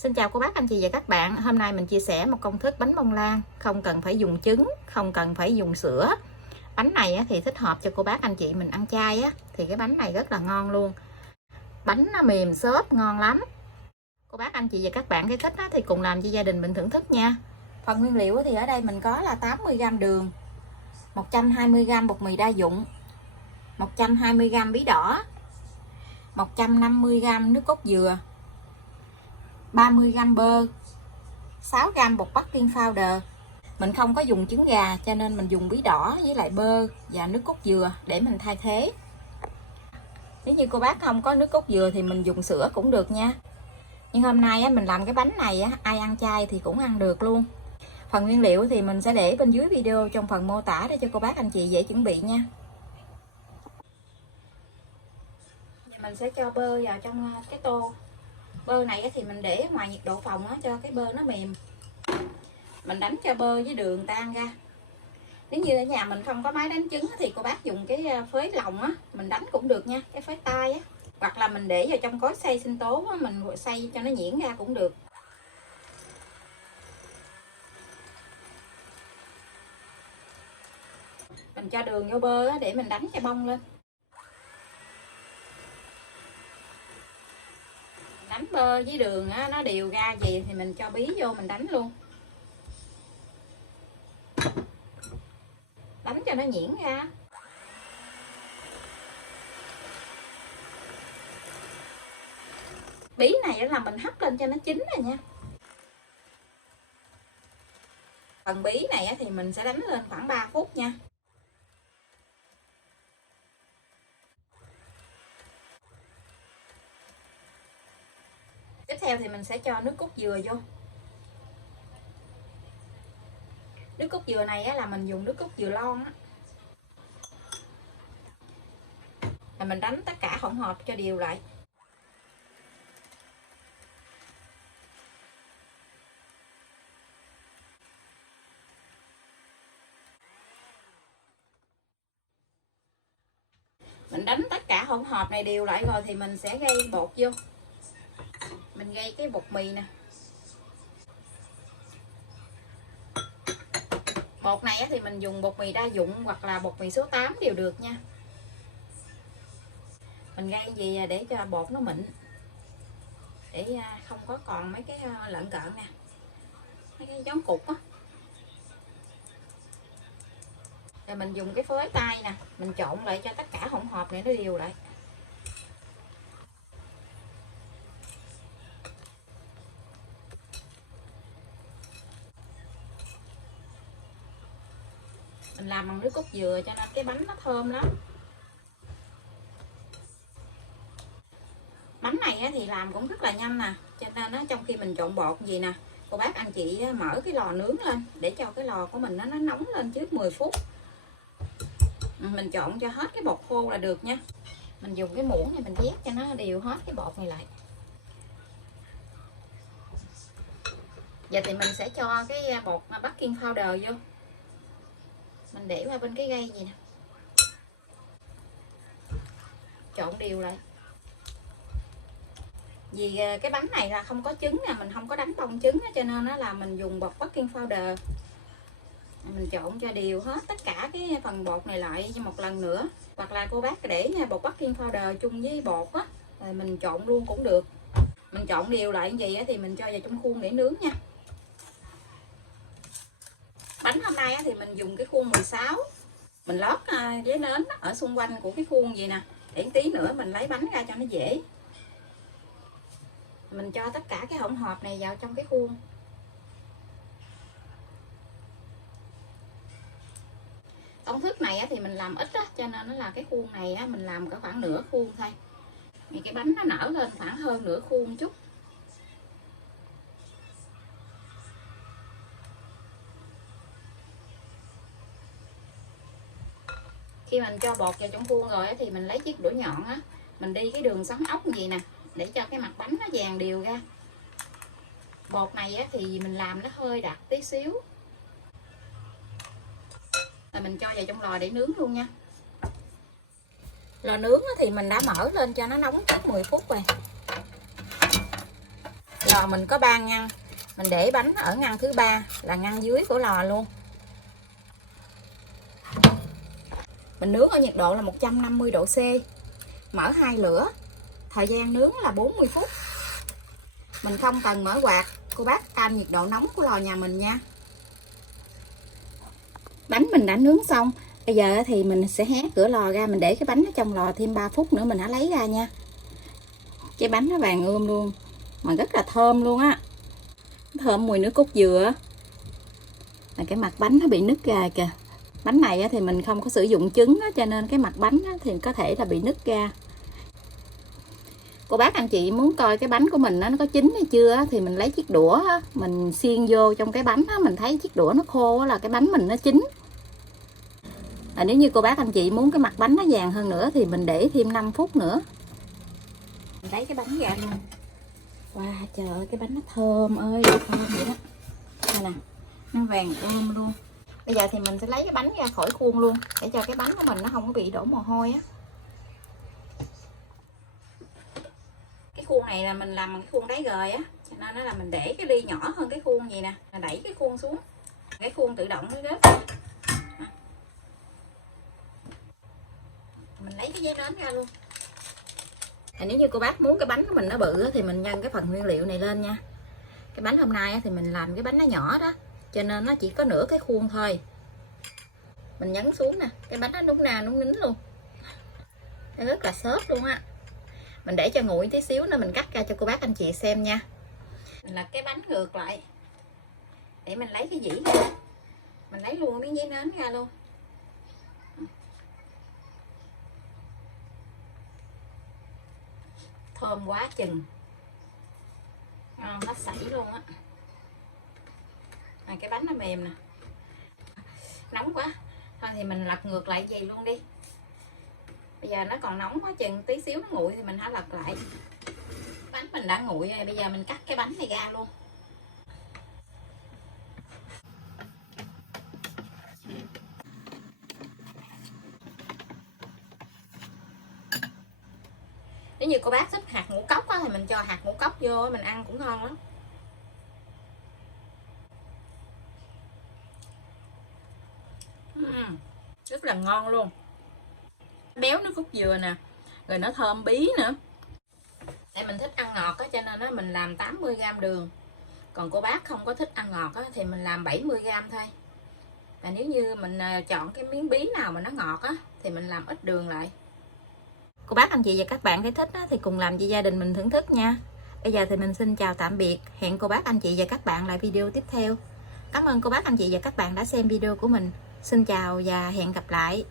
Xin chào cô bác, anh chị và các bạn. Hôm nay mình chia sẻ một công thức bánh bông lan không cần phải dùng trứng, không cần phải dùng sữa. Bánh này thì thích hợp cho cô bác anh chị mình ăn chay thì cái bánh này rất là ngon luôn. Bánh nó mềm xốp ngon lắm. Cô bác anh chị và các bạn cái thích thì cùng làm cho gia đình mình thưởng thức nha. Phần nguyên liệu thì ở đây mình có là 80g đường, 120g bột mì đa dụng, 120g bí đỏ, 150g nước cốt dừa, 30g bơ, 6g bột baking powder. Mình không có dùng trứng gà cho nên mình dùng bí đỏ với lại bơ và nước cốt dừa để mình thay thế. Nếu như cô bác không có nước cốt dừa thì mình dùng sữa cũng được nha. Nhưng hôm nay mình làm cái bánh này ai ăn chay thì cũng ăn được luôn. Phần nguyên liệu thì mình sẽ để bên dưới video trong phần mô tả để cho cô bác anh chị dễ chuẩn bị nha. Mình sẽ cho bơ vào trong cái tô. Bơ này thì mình để ngoài nhiệt độ phòng cho cái bơ nó mềm. Mình đánh cho bơ với đường tan ra. Nếu như ở nhà mình không có máy đánh trứng thì cô bác dùng cái phới lòng mình đánh cũng được nha, cái phới tay hoặc là mình để vào trong cối xay sinh tố mình xay cho nó nhuyễn ra cũng được. Mình cho đường vô bơ để mình đánh cho bông lên. Đánh bơ với đường nó đều ra gì thì mình cho bí vô mình đánh luôn. Đánh cho nó nhuyễn ra. Bí này là mình hấp lên cho nó chín rồi nha. Phần bí này thì mình sẽ đánh lên khoảng 3 phút nha. Tiếp theo thì mình sẽ cho nước cốt dừa vô. Nước cốt dừa này là mình dùng nước cốt dừa lon Là mình đánh tất cả hỗn hợp cho đều lại. Mình đánh tất cả hỗn hợp này đều lại rồi thì mình sẽ gây bột vô. Mình gây cái bột mì nè. Bột này thì mình dùng bột mì đa dụng hoặc là bột mì số 8 đều được nha. Mình gây gì để cho bột nó mịn, để không có còn mấy cái lợn cợn nè, mấy cái giống cục Rồi mình dùng cái phới tay nè, mình trộn lại cho tất cả hỗn hợp này nó đều lại. Mình làm bằng nước cốt dừa cho nên cái bánh nó thơm lắm. Bánh này thì làm cũng rất là nhanh nè, cho nên trong khi mình trộn bột gì nè, cô bác anh chị mở cái lò nướng lên để cho cái lò của mình nó nóng lên trước 10 phút. Mình trộn cho hết cái bột khô là được nha. Mình dùng cái muỗng này mình vét cho nó đều hết cái bột này lại. Giờ thì mình sẽ cho cái bột baking powder vô. Mình để qua bên cái gây gì nè. Trộn đều lại. Vì cái bánh này là không có trứng nè, mình không có đánh bông trứng cho nên là mình dùng bột baking powder. Mình trộn cho đều hết tất cả cái phần bột này lại một lần nữa. Hoặc là cô bác để bột baking powder chung với bột rồi mình trộn luôn cũng được. Mình trộn đều lại như vậy thì mình cho vào trong khuôn để nướng nha. Bánh hôm nay thì mình dùng cái khuôn 16. Mình lót giấy nến ở xung quanh của cái khuôn vậy nè, để tí nữa mình lấy bánh ra cho nó dễ. Mình cho tất cả cái hỗn hợp này vào trong cái khuôn. Công thức này thì mình làm ít cho nên nó là cái khuôn này mình làm có khoảng nửa khuôn thôi. Thì cái bánh nó nở lên khoảng hơn nửa khuôn chút. Khi mình cho bột vào trong khuôn rồi thì mình lấy chiếc đũa nhọn mình đi cái đường xoắn ốc gì nè, để cho cái mặt bánh nó vàng đều ra. Bột này thì mình làm nó hơi đặc tí xíu. Rồi mình cho vào trong lò để nướng luôn nha. Lò nướng thì mình đã mở lên cho nó nóng trước 10 phút rồi. Lò lò mình có 3 ngăn, mình để bánh ở ngăn thứ 3 là ngăn dưới của lò luôn. Mình nướng ở nhiệt độ là 150 độ C, mở 2 lửa, thời gian nướng là 40 phút. Mình không cần mở quạt, cô bác cam nhiệt độ nóng của lò nhà mình nha. Bánh mình đã nướng xong, bây giờ thì mình sẽ hé cửa lò ra, mình để cái bánh ở trong lò thêm 3 phút nữa mình hãy lấy ra nha. Cái bánh nó vàng ươm luôn, mà rất là thơm luôn á, thơm mùi nước cốt dừa. Là cái mặt bánh nó bị nứt ra kìa. Bánh này thì mình không có sử dụng trứng cho nên cái mặt bánh thì có thể là bị nứt ra. Cô bác anh chị muốn coi cái bánh của mình nó có chín hay chưa thì mình lấy chiếc đũa mình xiên vô trong cái bánh, mình thấy chiếc đũa nó khô là cái bánh mình nó chín. Nếu như cô bác anh chị muốn cái mặt bánh nó vàng hơn nữa thì mình để thêm 5 phút nữa. Mình lấy cái bánh ra luôn. Wow, trời ơi, cái bánh nó thơm ơi là thơm vậy đó. Đây nè, nó vàng ươm luôn. Bây giờ thì mình sẽ lấy cái bánh ra khỏi khuôn luôn để cho cái bánh của mình nó không có bị đổ mồ hôi á. Cái khuôn này là mình làm bằng cái khuôn đáy gời á, cho nên nó là mình để cái ly nhỏ hơn cái khuôn gì nè, là đẩy cái khuôn xuống, cái khuôn tự động nó rớt. Mình lấy cái giấy nến ra luôn. Nếu như cô bác muốn cái bánh của mình nó bự thì mình nhân cái phần nguyên liệu này lên nha. Cái bánh hôm nay thì mình làm cái bánh nó nhỏ đó, cho nên nó chỉ có nửa cái khuôn thôi. Mình nhấn xuống nè, cái bánh nó núng na núng nín luôn, nó rất là xốp luôn á. Mình để cho nguội tí xíu nữa mình cắt ra cho cô bác anh chị xem nha. Mình lật cái bánh ngược lại để mình lấy cái dĩ ra, mình lấy luôn miếng giấy nến ra luôn. Thơm quá chừng, ngon hết sảy luôn á. Cái bánh nó mềm nè, nóng quá thôi thì mình lật ngược lại vậy luôn đi. Bây giờ nó còn nóng quá chừng, tí xíu nó nguội thì mình hãy lật lại. Bánh mình đã nguội rồi, bây giờ mình cắt cái bánh này ra luôn. Nếu như cô bác thích hạt ngũ cốc á, thì mình cho hạt ngũ cốc vô mình ăn cũng ngon lắm. Rất là ngon luôn, béo nước cốt dừa nè, rồi nó thơm bí nữa. Tại mình thích ăn ngọt á, cho nên á mình làm 80g đường. Còn cô bác không có thích ăn ngọt á, thì mình làm 70g thôi. Và nếu như mình chọn cái miếng bí nào mà nó ngọt á, thì mình làm ít đường lại. Cô bác anh chị và các bạn thấy thích á, thì cùng làm cho gia đình mình thưởng thức nha. Bây giờ thì mình xin chào tạm biệt. Hẹn cô bác anh chị và các bạn lại video tiếp theo. Cảm ơn cô bác anh chị và các bạn đã xem video của mình. Xin chào và hẹn gặp lại.